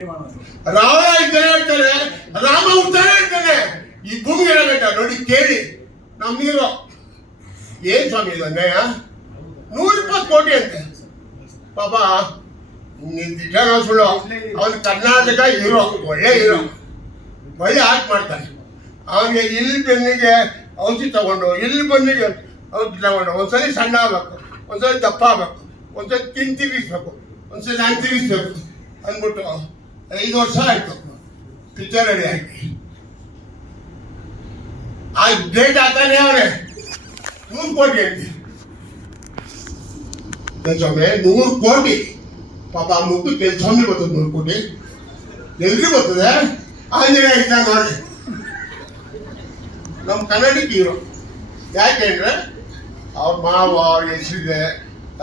ರಾವಣ ಇದ್ದಾನೆ ಹೇಳ್ತಾರೆ, ರಾಮ ಉದ್ದಾನೆ ಹೇಳ್ತಾನೆ. ಈ ಭೂಮಿಗೆ ನೋಡಿ ಕೇಳಿ ನಮ್ಗಿರೋ ಏನ್ ಸ್ವಾಮಿ ಇದು ಅನ್ಯಾಯ. 120 ಕೋಟಿ ಅಂತೆ ಪಾಪ. ಸುಳ್ಳು. ಅವನು ಕರ್ನಾಟಕ ಹೀರೋ, ಒಳ್ಳೆ ಹೀರೋ, ಒಳ್ಳೆ ಆರ್ಟ್ ಮಾಡ್ತಾನೆ. ಅವನಿಗೆ ಇಲ್ಲಿ ಬೆನ್ನಿಗೆ ಔಷಧಿ ತಗೊಂಡು, ಇಲ್ಲಿ ಬೆನ್ನಿಗೆ ಔಷಧಿ ತಗೊಂಡು ಒಂದ್ಸಲಿ ಸಣ್ಣ ಆಗ್ಬೇಕು, ಒಂದ್ಸಲಿ ದಪ್ಪ ಆಗ್ಬೇಕು, ಒಂದ್ಸಲಿ ತಿರುಗಿಸ್ಬೇಕು, ಒಂದ್ಸಲಿ ನಾನು ತಿರುಗಿಸ್ಬೇಕು ಅಂದ್ಬಿಟ್ಟು 5 ವರ್ಷ ಆಯ್ತು ಪಿಕ್ಚರ್ ರೆಡಿ ಆಗಿ. ಆ ಡೇಟ್ ಹಾತಾನೆ ಅವನೇ 100 ಕೋಟಿ ಅಂತೆ ಸ್ವಾಮಿ. 100 ಕೋಟಿ ಪಾಪ. ಆ ಮುಖಕ್ಕೆ ಸ್ವಾಮಿ ಬರ್ತದೆ 100 ಕೋಟಿ ಎಲ್ರಿಗೂ ಬರ್ತದೆ. ಆಂಜನೇಯ ಇದ್ದ ನೋಡಿ ನಮ್ಮ ಕನ್ನಡಕ್ಕೆ ಹೀರೋ. ಯಾಕೆಂದ್ರೆ ಅವ್ರ ಮಾವ ಅವ್ರ ಹೆಸರಿದೆ,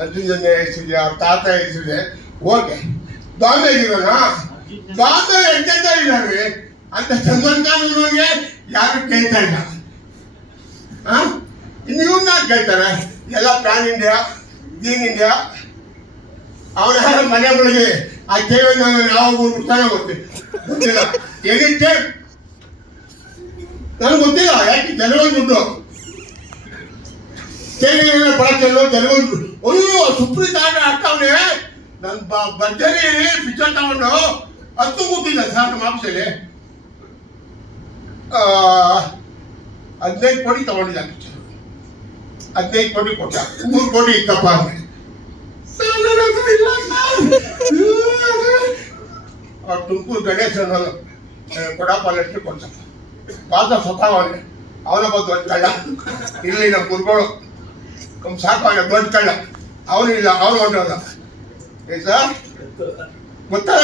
ಅರ್ಜುನ ಹೆಸರಿದೆ, ಅವ್ರ ತಾತ ಹೆಸರಿದೆ. ಓಕೆ, ಬಾಂಬೆ ಹೀರೋನ ಬಾಂಬೆ ಎಂತೆಂತ ಇದ್ದಾರೆ ಅಂತ ಸಲ್ಮಾನ್ ಖಾನ್ ಅವ್ರಿಗೆ ಯಾರು ಕೇಳ್ತಾ ಇಲ್ಲ. ಇನ್ನು ಇವನ್ನ ಕೇಳ್ತಾರೆ ಎಲ್ಲ ಪ್ಯಾನ್ ಇಂಡಿಯಾ, ದೀನ್ ಇಂಡಿಯಾ. ಅವನ ಮನೆಗಳಿಗೆ ಆ ಕೇಳಿ ಯಾವ ಬಿಡ್ತಾನೆ ಗೊತ್ತಿಲ್ಲ. ಏನಿಟ್ಟೆ ನನಗೆ ಗೊತ್ತಿಲ್ಲ. ಯಾಕೆ ಜನಗೊಂದು ದುಡ್ಡು ಕೇಳಿದ್ರೆ ಬಳಕೆಲ್ಲ ಜನಗೊಂದು ದುಡ್ಡು. ಅಯ್ಯೋ ಸುಪ್ರೀತ್ ಆರ್ಡರ್ ಹಾಕ್ತಾವನೆ. ನನ್ನ ಭರ್ಜರಿ ಪಿಕ್ಚರ್ ತಗೊಂಡು 10 ಗೊತ್ತಿಲ್ಲ ಸರ್ ನಮ್ಮ ಆಫೀಸಲ್ಲಿ 15 ಕೋಟಿ ತಗೊಂಡಿಲ್ಲ ಪಿಕ್ಚರ್. 15 ಕೋಟಿ ಕೊಟ್ಟ, 3 ಕೋಟಿ ಇತ್ತಪ್ಪ ಅಂದ್ರೆ ತುಮಕೂರು ಗಣೇಶನ ಕೊಡಪಾಲಷ್ಟು ಕೊಡ್ತಪ್ಪ. ಪಾದ ಸ್ವತಃ ಅವನ ಬಂದು ದೊಡ್ಡ ಕಳ್ಳ. ಇಲ್ಲಿ ನಮ್ಮ ಗುರುಗಳು ಸಾಕು, ಅವನ ದೊಡ್ಡ ಕಳ್ಳ. ಅವನಿಲ್ಲ, ಅವನು ಹೊಂಟೋದ. ಗೊತ್ತಾಗ